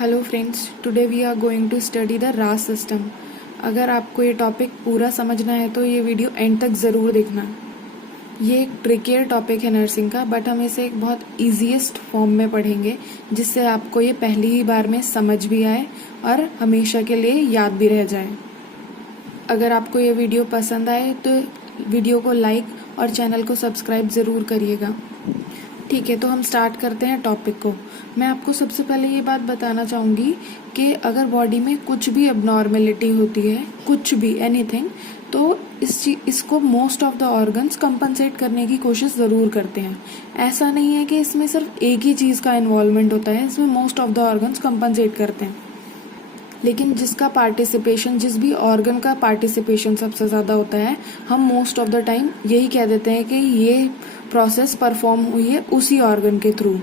Hello friends, today we are going to study the RAAS system. अगर आपको ये topic पूरा समझना है तो ये वीडियो एंड तक ज़रूर देखना। ये एक ट्रिकियर टॉपिक है नर्सिंग का, बट हम इसे एक बहुत ईजीएस्ट फॉर्म में पढ़ेंगे जिससे आपको ये पहली ही बार में समझ भी आए और हमेशा के लिए याद भी रह जाए। अगर आपको ये वीडियो पसंद आए तो वीडियो को लाइक और चैनल को सब्सक्राइब ज़रूर करिएगा। ठीक है, तो हम स्टार्ट करते हैं टॉपिक को। मैं आपको सबसे पहले ये बात बताना चाहूँगी कि अगर बॉडी में कुछ भी अबनॉर्मेलिटी होती है, कुछ भी एनीथिंग, तो इसको most of the organs compensate करने की कोशिश ज़रूर करते हैं। ऐसा नहीं है कि इसमें सिर्फ एक ही चीज़ का इन्वॉल्वमेंट होता है, इसमें most of the organs compensate करते हैं। लेकिन जिसका पार्टिसिपेशन, जिस भी ऑर्गन का पार्टिसिपेशन सबसे ज़्यादा होता है, हम मोस्ट ऑफ द टाइम यही कह देते हैं कि ये प्रोसेस परफॉर्म हुई है उसी ऑर्गन के थ्रू।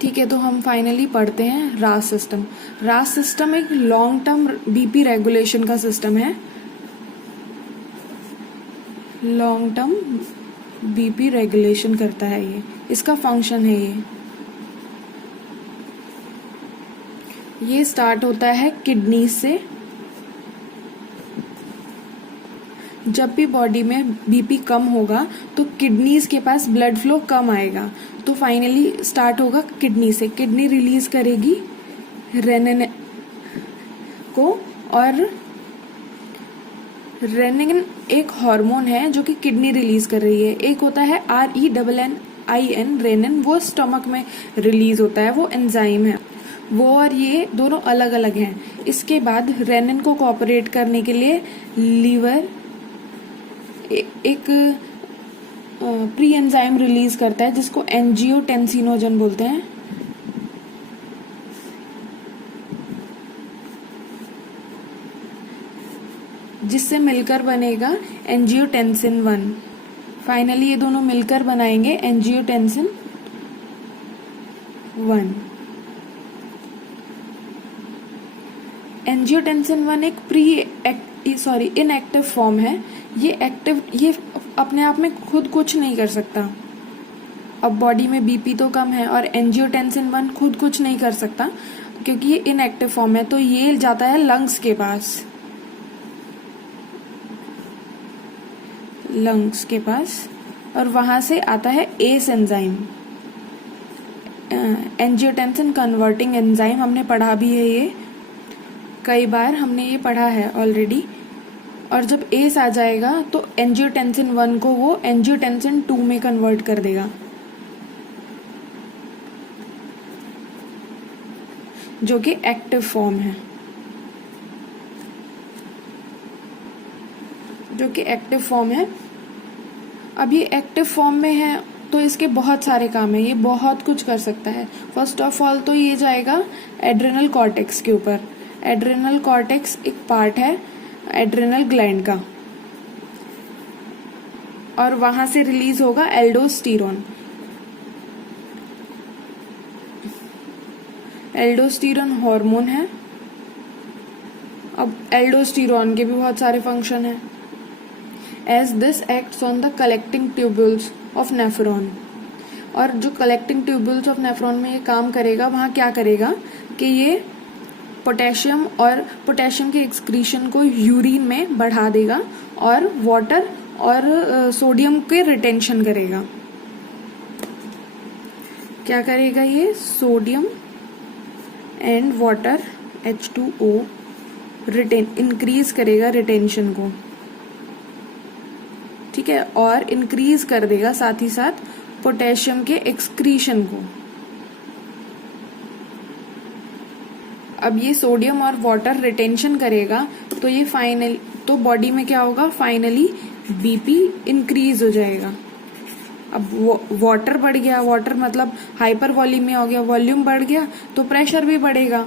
ठीक है, तो हम फाइनली पढ़ते हैं रास सिस्टम। रास सिस्टम एक लॉन्ग टर्म बीपी रेगुलेशन का सिस्टम है। लॉन्ग टर्म बीपी रेगुलेशन करता है ये, इसका फंक्शन है ये स्टार्ट होता है किडनी से। जब भी बॉडी में बीपी कम होगा तो किडनीज के पास ब्लड फ्लो कम आएगा, तो फाइनली स्टार्ट होगा किडनी से। किडनी रिलीज करेगी रेनिन को, और रेनिन एक हार्मोन है जो कि किडनी रिलीज कर रही है। एक होता है RENNIN रेनिन, वो स्टमक में रिलीज होता है, वो एंजाइम है वो, और ये दोनों अलग अलग हैं। इसके बाद रेनिन को कोऑपरेट करने के लिए लीवर एक प्री एंजाइम रिलीज करता है जिसको एंजियोटेंसिनोजन बोलते हैं। जिससे मिलकर बनेगा एंजियोटेंसिन 1। फाइनली ये दोनों मिलकर बनाएंगे एंजियोटेंसिन 1। एंजियोटेंसिन 1 एक इनएक्टिव फॉर्म है। ये अपने आप में खुद कुछ नहीं कर सकता। अब बॉडी में बीपी तो कम है और एंजियोटेंसिन 1 खुद कुछ नहीं कर सकता क्योंकि ये इनएक्टिव फॉर्म है, तो ये जाता है लंग्स के पास और वहां से आता है ACE enzyme, angiotensin converting enzyme. हमने पढ़ा भी है, ये कई बार हमने ये पढ़ा है ऑलरेडी। और जब एस आ जाएगा तो एंजियोटेंसिन 1 को वो एंजियोटेंसिन 2 में कन्वर्ट कर देगा, जो कि एक्टिव फॉर्म है। अब ये एक्टिव फॉर्म में है तो इसके बहुत सारे काम है, ये बहुत कुछ कर सकता है। फर्स्ट ऑफ ऑल तो ये जाएगा एड्रेनल कॉर्टेक्स के ऊपर। एड्रेनल कॉर्टेक्स एक पार्ट है एड्रेनल ग्लैंड का, और वहां से रिलीज होगा एल्डोस्टेरोन। एल्डोस्टेरोन हार्मोन है। अब एल्डोस्टेरोन के भी बहुत सारे फंक्शन हैं। As this acts on the collecting tubules of nephron, और जो कलेक्टिंग ट्यूब्यूल्स ऑफ नेफ्रॉन में ये काम करेगा, वहां क्या करेगा कि ये पोटेशियम के एक्सक्रीशन को यूरिन में बढ़ा देगा और वाटर और सोडियम के रिटेंशन करेगा। क्या करेगा ये? Sodium and water H2O increase करेगा रिटेंशन को, ठीक है, और इंक्रीज कर देगा साथ ही साथ पोटेशियम के एक्सक्रीशन को। अब ये सोडियम और वाटर रिटेंशन करेगा तो ये तो बॉडी में क्या होगा? फाइनली बीपी इंक्रीज हो जाएगा। अब वाटर बढ़ गया, वाटर मतलब हाइपर वॉल्यूमिया हो गया, वॉल्यूम बढ़ गया तो प्रेशर भी बढ़ेगा।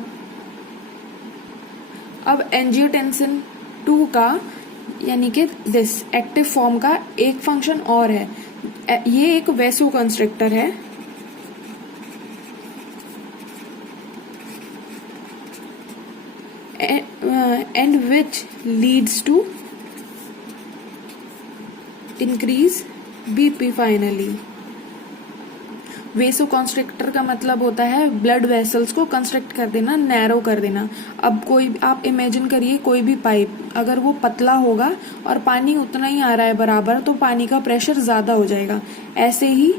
अब एंजियोटेंसिन 2 का यानी कि दिस एक्टिव फॉर्म का एक फंक्शन और है, ये एक वेसोकंस्ट्रिक्टर है। And which leads to increase BP finally. वेसो constrictor का मतलब होता है ब्लड वेसल्स को कंस्ट्रक्ट कर देना, नैरो कर देना। अब कोई आप इमेजिन करिए कोई भी पाइप अगर वो पतला होगा और पानी उतना ही आ रहा है बराबर, तो पानी का प्रेशर ज्यादा हो जाएगा। ऐसे ही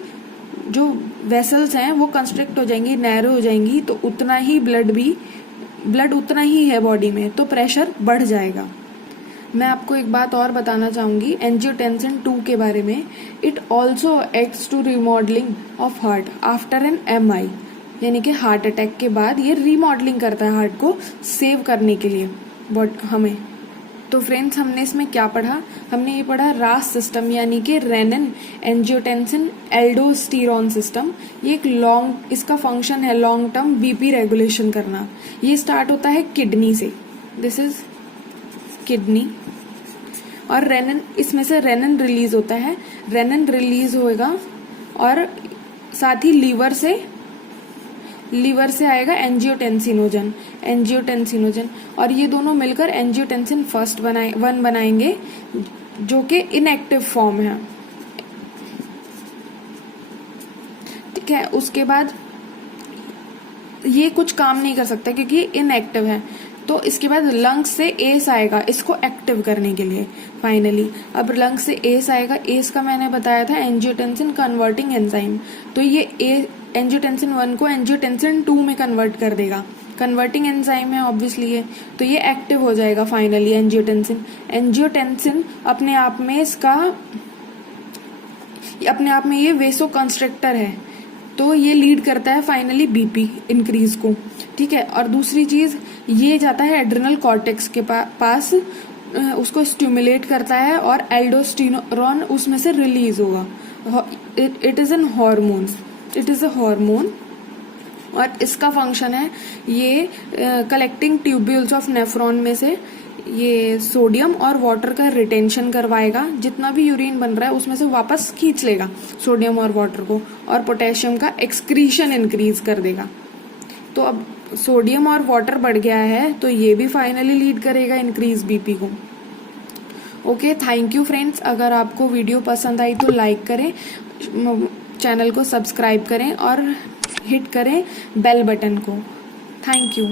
जो वेसल्स हैं वो कंस्ट्रक्ट हो जाएंगी, नैरो हो जाएंगी, तो उतना ही ब्लड उतना ही है बॉडी में, तो प्रेशर बढ़ जाएगा। मैं आपको एक बात और बताना चाहूंगी एंजियोटेंसिन 2 के बारे में। It also acts to remodelling of heart after an MI, यानी कि हार्ट अटैक के बाद ये रीमॉडलिंग करता है हार्ट को सेव करने के लिए हमें। तो फ्रेंड्स, हमने इसमें क्या पढ़ा? हमने ये पढ़ा रास सिस्टम, यानी कि रेनिन एंजियोटेंसिन एल्डोस्टेरोन सिस्टम। ये एक इसका फंक्शन है लॉन्ग टर्म BP रेगुलेशन करना। ये स्टार्ट होता है किडनी से, दिस इज किडनी, और रेनिन, इसमें से रेनिन रिलीज होता है। रेनिन रिलीज होएगा और साथ ही लीवर से आएगा एंजियोटेंसिनोजन, और ये दोनों मिलकर एंजियोटेंसिन फर्स्ट 1 बनाएंगे, जो कि इनएक्टिव फॉर्म है। ठीक है, उसके बाद ये कुछ काम नहीं कर सकता क्योंकि ये इनएक्टिव है। तो इसके बाद लंग्स से एस आएगा इसको एक्टिव करने के लिए। फाइनली अब लंग्स से एस आएगा। एस का मैंने बताया था एंजियोटेंसिन कन्वर्टिंग एंजाइम, तो ये एंजियोटेंसिन 1 को एंजियोटेंसिन 2 में कन्वर्ट कर देगा। कन्वर्टिंग एंजाइम है ऑब्वियसली ये, तो ये एक्टिव हो जाएगा फाइनली एंजियोटेंसिन अपने आप में ये वेसो कंस्ट्रक्टर है, तो ये लीड करता है फाइनली BP इंक्रीज को। ठीक है, और दूसरी चीज ये जाता है एड्रिनल कॉर्टेक्स के पास, उसको स्टिमुलेट करता है और एल्डोस्टेरोन उसमें से रिलीज होगा। इट इज अ हार्मोन, और इसका फंक्शन है ये कलेक्टिंग ट्यूब्यूल्स ऑफ नेफ्रॉन में से ये सोडियम और वाटर का रिटेंशन करवाएगा। जितना भी यूरिन बन रहा है उसमें से वापस खींच लेगा सोडियम और वाटर को, और पोटेशियम का एक्सक्रीशन इंक्रीज कर देगा। तो अब सोडियम और वाटर बढ़ गया है, तो ये भी फाइनली लीड करेगा इंक्रीज BP को। Okay, thank you friends. अगर आपको वीडियो पसंद आई तो लाइक करें, चैनल को सब्सक्राइब करें और हिट करें बेल बटन को। Thank you.